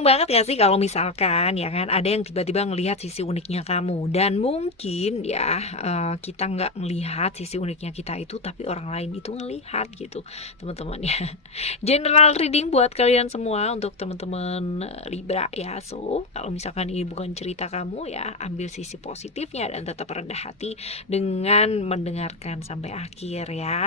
Senang banget gak sih kalau misalkan ya kan ada yang tiba-tiba ngelihat sisi uniknya kamu, dan mungkin ya kita nggak ngelihat sisi uniknya kita itu, tapi orang lain itu ngelihat gitu teman-teman ya. General reading buat kalian semua untuk teman-teman Libra ya. So kalau misalkan ini bukan cerita kamu ya, ambil sisi positifnya dan tetap rendah hati dengan mendengarkan sampai akhir ya.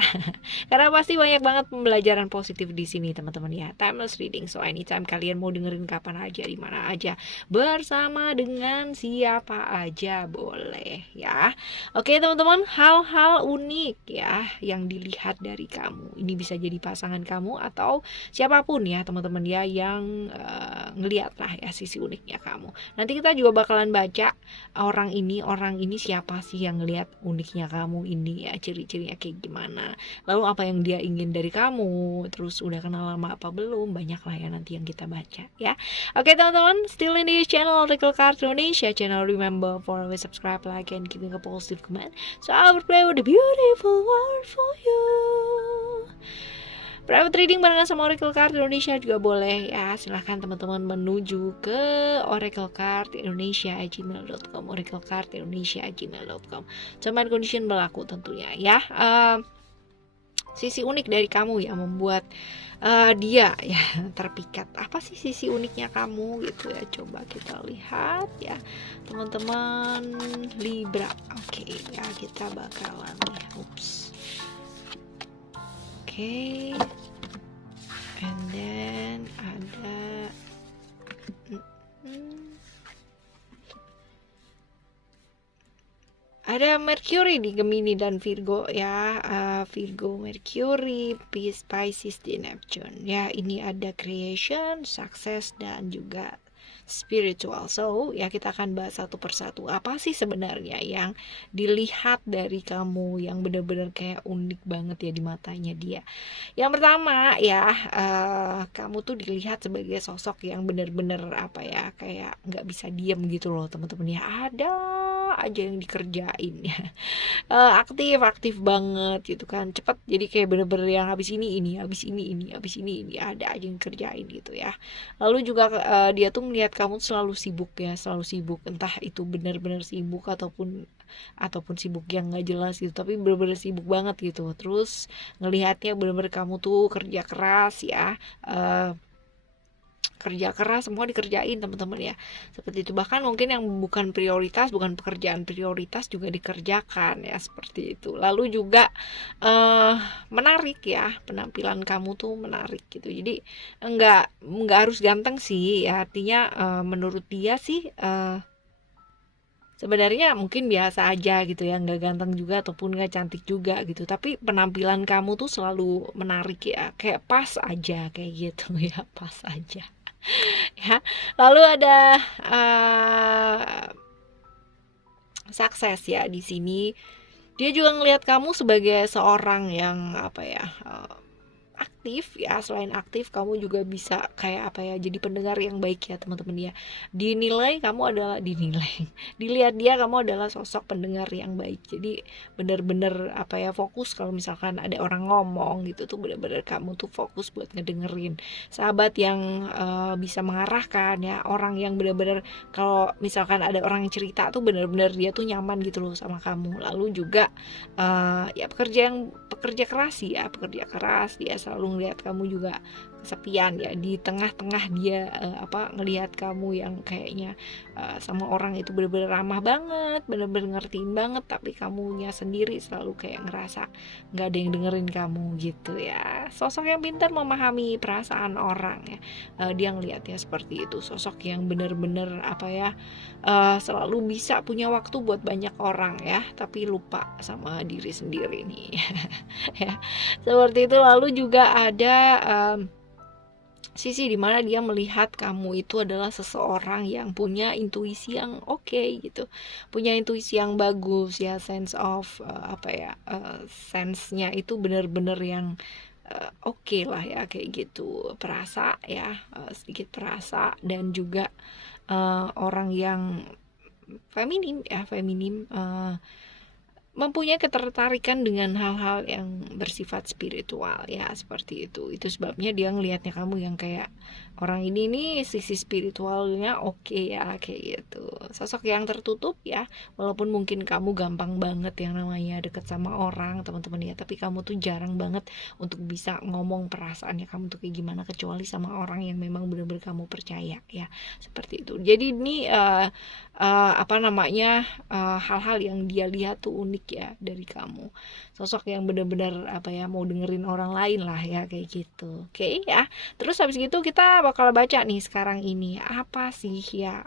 Karena pasti banyak banget pembelajaran positif di sini teman-teman ya. Timeless reading, so anytime kalian mau dengerin kapan aja, di mana aja, bersama dengan siapa aja boleh ya. Oke teman-teman, hal-hal unik ya yang dilihat dari kamu. Ini bisa jadi pasangan kamu atau siapapun ya teman-teman ya, yang ngeliat lah ya sisi uniknya kamu. Nanti kita juga bakalan baca orang ini siapa sih yang ngeliat uniknya kamu ini ya, ciri-cirinya kayak gimana, lalu apa yang dia ingin dari kamu, terus udah kenal lama apa belum, banyak lah ya nanti yang kita baca ya. Oke teman-teman, still in this channel Oracle Card Indonesia channel. Remember for always subscribe, like, and giving a positive comment, so I will play with the beautiful world for you. Private reading barengan sama Oracle Card Indonesia juga boleh ya. Silahkan teman-teman menuju ke oraclecardindonesia@gmail.com, oraclecardindonesia@gmail.com. Terms and condition berlaku tentunya ya. Sisi unik dari kamu yang membuat dia ya terpikat. Apa sih sisi uniknya kamu gitu ya? Coba kita lihat ya teman-teman Libra. Oke ya, kita bakalan nih. Oke. And then ada ada Mercury di Gemini dan Virgo ya. Virgo, Mercury, Pisces di Neptune ya. Ini ada creation, success, dan juga spiritual. So ya kita akan bahas satu persatu. Apa sih sebenarnya yang dilihat dari kamu yang benar-benar kayak unik banget ya di matanya dia. Yang pertama ya, kamu tuh dilihat sebagai sosok yang benar-benar apa ya, kayak nggak bisa diem gitu loh teman-teman ya. Ada aja yang dikerjain ya. Aktif banget gitu kan, cepet, jadi kayak bener-bener yang habis ini ada aja yang kerjain gitu ya. Lalu juga dia tuh melihat kamu selalu sibuk ya, entah itu benar-benar sibuk ataupun sibuk yang nggak jelas gitu, tapi bener-bener sibuk banget gitu. Terus ngelihatnya bener-bener kamu tuh kerja keras ya, semua dikerjain teman-teman ya, seperti itu. Bahkan mungkin yang bukan pekerjaan prioritas juga dikerjakan ya, seperti itu. Lalu juga menarik ya, penampilan kamu tuh menarik gitu. Jadi nggak harus ganteng sih ya, artinya menurut dia sih sebenarnya mungkin biasa aja gitu ya, nggak ganteng juga ataupun nggak cantik juga gitu, tapi penampilan kamu tuh selalu menarik ya, kayak pas aja kayak gitu ya, pas aja ya. Lalu ada sukses ya di sini. Dia juga ngelihat kamu sebagai seorang yang apa ya, aktif ya. Selain aktif, kamu juga bisa kayak apa ya, jadi pendengar yang baik ya teman-teman ya. Dilihat dia kamu adalah sosok pendengar yang baik. Jadi bener-bener apa ya, fokus kalau misalkan ada orang ngomong gitu tuh, bener-bener kamu tuh fokus buat ngedengerin. Sahabat yang bisa mengarahkan ya, orang yang bener-bener kalau misalkan ada orang yang cerita tuh bener-bener dia tuh nyaman gitu loh sama kamu. Lalu juga ya pekerja keras dia selalu ngelihat kamu juga kesepian ya, di tengah-tengah dia ngelihat kamu yang kayaknya sama orang itu bener-bener ramah banget, bener-bener ngertiin banget, tapi kamunya sendiri selalu kayak ngerasa nggak ada yang dengerin kamu gitu ya. Sosok yang pintar memahami perasaan orang ya. Dia ngelihatnya seperti itu, sosok yang bener-bener apa ya, selalu bisa punya waktu buat banyak orang ya, tapi lupa sama diri sendiri nih ya, seperti itu. Lalu juga ada sisi dimana dia melihat kamu itu adalah seseorang yang punya intuisi yang oke gitu, punya intuisi yang bagus ya, sense of sense-nya itu benar-benar yang oke lah ya, kayak gitu. Perasa ya, sedikit perasa, dan juga orang yang feminim ya, mempunyai ketertarikan dengan hal-hal yang bersifat spiritual ya, seperti itu. Itu sebabnya dia ngelihatnya kamu yang kayak orang ini nih sisi spiritualnya oke ya, kayak gitu. Sosok yang tertutup ya, walaupun mungkin kamu gampang banget yang namanya deket sama orang teman-teman ya, tapi kamu tuh jarang banget untuk bisa ngomong perasaannya kamu tuh kayak gimana, kecuali sama orang yang memang benar-benar kamu percaya ya, seperti itu. Jadi ini apa namanya, hal-hal yang dia lihat tuh unik ya dari kamu, sosok yang benar-benar apa ya, mau dengerin orang lain lah ya, kayak gitu. Oke ya. Terus habis gitu kita bakal baca nih sekarang ini apa sih ya,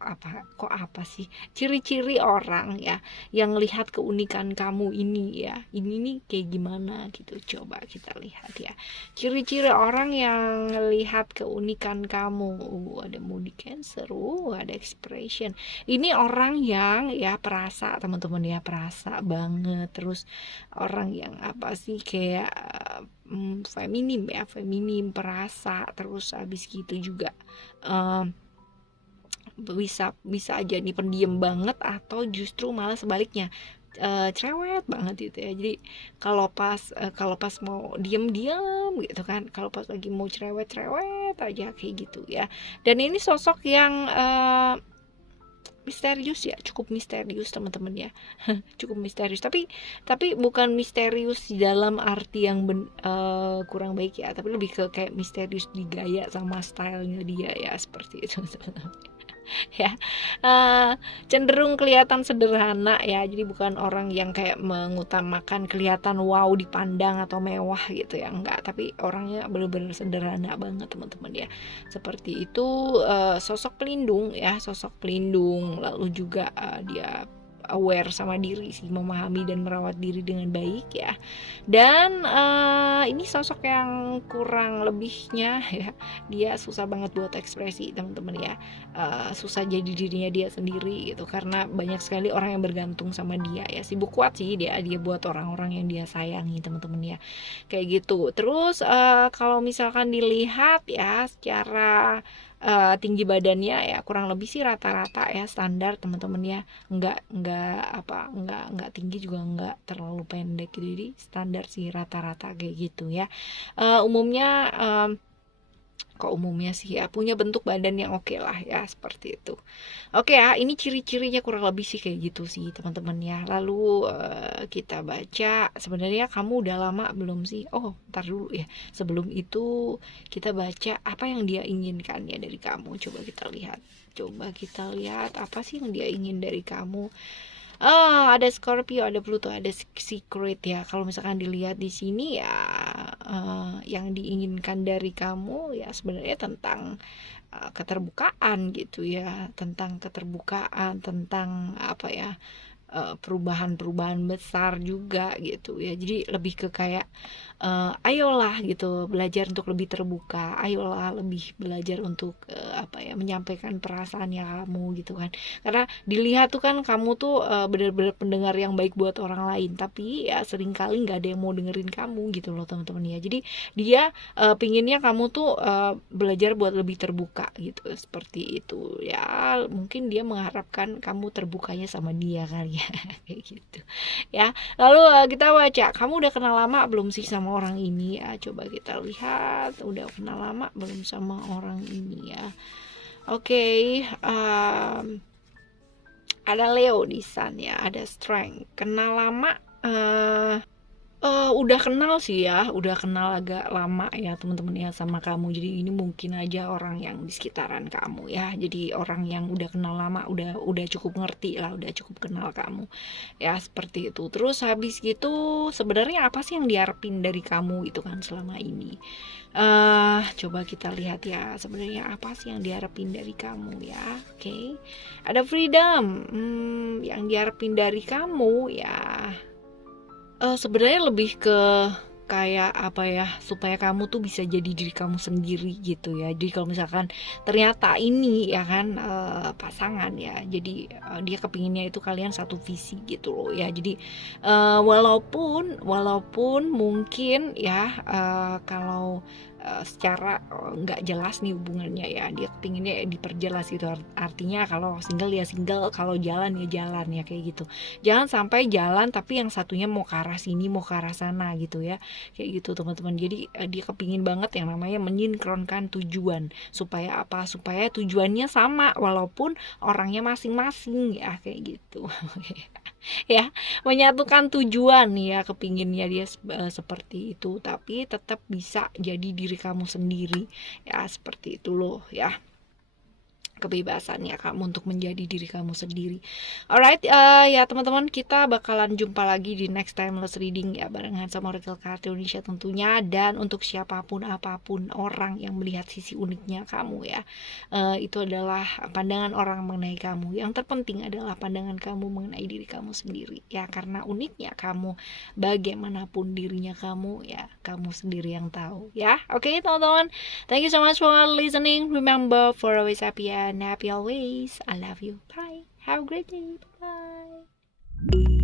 apa sih ciri-ciri orang ya yang lihat keunikan kamu ini ya, ini nih kayak gimana gitu. Coba kita lihat ya, ciri-ciri orang yang lihat keunikan kamu. Ada moody Cancer, ada expression. Ini orang yang ya perasa teman-teman ya, perasa banget. Terus orang yang apa sih kayak feminim ya, feminim, perasa. Terus habis gitu juga bisa aja nih pendiam banget, atau justru malah sebaliknya cerewet banget gitu ya. Jadi kalau pas mau diam-diam gitu kan, kalau pas lagi mau cerewet aja kayak gitu ya. Dan ini sosok yang misterius ya, cukup misterius teman-teman ya. Cukup misterius, tapi bukan misterius dalam arti yang kurang baik ya, tapi lebih ke kayak misterius di gaya sama stylenya dia ya, seperti itu ya. Cenderung kelihatan sederhana ya, jadi bukan orang yang kayak mengutamakan kelihatan wow dipandang atau mewah gitu ya, enggak, tapi orangnya benar-benar sederhana banget teman-teman ya, seperti itu. Sosok pelindung ya, sosok pelindung, lalu juga dia aware sama diri sih, memahami dan merawat diri dengan baik ya. Dan ini sosok yang kurang lebihnya ya, dia susah banget buat ekspresi teman-teman ya, susah jadi dirinya dia sendiri gitu, karena banyak sekali orang yang bergantung sama dia ya. Sibuk kuat sih dia buat orang-orang yang dia sayangi teman-teman ya, kayak gitu. Terus kalau misalkan dilihat ya secara tinggi badannya ya, kurang lebih sih rata-rata ya, standar teman-teman ya, nggak tinggi juga nggak terlalu pendek gitu, jadi standar sih rata-rata kayak gitu ya. Umumnya sih ya punya bentuk badan yang oke lah ya, seperti itu. Oke ya, ini ciri-cirinya kurang lebih sih kayak gitu sih teman-teman ya. Lalu kita baca, sebenarnya kamu udah lama belum sih? Oh, ntar dulu ya, sebelum itu kita baca apa yang dia inginkan ya dari kamu. Coba kita lihat apa sih yang dia ingin dari kamu. Ada Scorpio, ada Pluto, ada Secret ya. Kalau misalkan dilihat di sini ya, yang diinginkan dari kamu ya sebenarnya tentang keterbukaan gitu ya, tentang keterbukaan, tentang apa ya, perubahan-perubahan besar juga gitu ya. Jadi lebih ke kayak ayolah gitu, belajar untuk lebih terbuka, ayolah lebih belajar untuk apa ya, menyampaikan perasaannya kamu gitu kan. Karena dilihat tuh kan kamu tuh benar-benar pendengar yang baik buat orang lain, tapi ya seringkali nggak ada yang mau dengerin kamu gitu loh teman-teman ya. Jadi dia pinginnya kamu tuh belajar buat lebih terbuka gitu, seperti itu ya. Mungkin dia mengharapkan kamu terbukanya sama dia kali ya. Kayak gitu ya. Lalu kita baca, kamu udah kenal lama belum sih sama orang ini ya? Coba kita lihat, udah kenal lama belum sama orang ini ya. Oke, ada Leo di sana ya, ada Strength. Kenal lama, udah kenal sih ya, udah kenal agak lama ya teman-teman ya sama kamu. Jadi ini mungkin aja orang yang di sekitaran kamu ya. Jadi orang yang udah kenal lama, udah cukup ngerti lah, udah cukup kenal kamu ya, seperti itu. Terus habis gitu sebenarnya apa sih yang diharapin dari kamu itu kan selama ini? Coba kita lihat ya, sebenarnya apa sih yang diharapin dari kamu ya. Oke. Ada Freedom. Yang diharapin dari kamu ya, sebenarnya lebih ke kayak apa ya, supaya kamu tuh bisa jadi diri kamu sendiri gitu ya. Jadi kalau misalkan ternyata ini ya kan pasangan ya, jadi dia kepinginnya itu kalian satu visi gitu loh ya. Jadi walaupun mungkin ya, kalau secara nggak jelas nih hubungannya ya, dia kepinginnya diperjelas gitu. Artinya kalau single ya single, kalau jalan ya jalan ya, kayak gitu. Jangan sampai jalan tapi yang satunya mau ke arah sini, mau ke arah sana gitu ya, kayak gitu teman-teman. Jadi dia kepingin banget yang namanya menyinkronkan tujuan. Supaya apa? Supaya tujuannya sama walaupun orangnya masing-masing ya, kayak gitu. Ya, menyatukan tujuan ya, kepinginnya dia seperti itu, tapi tetap bisa jadi diri kamu sendiri ya, seperti itu loh ya, kebebasan ya kamu untuk menjadi diri kamu sendiri. Alright, ya teman-teman, kita bakalan jumpa lagi di next timeless reading ya, barengan sama Oracle Card Indonesia tentunya. Dan untuk siapapun apapun orang yang melihat sisi uniknya kamu ya, itu adalah pandangan orang mengenai kamu. Yang terpenting adalah pandangan kamu mengenai diri kamu sendiri ya, karena uniknya kamu, bagaimanapun dirinya kamu ya, kamu sendiri yang tahu ya. Oke teman-teman, thank you so much for listening. Remember, for always happy and happy always. I love you. Bye. Have a great day. Bye.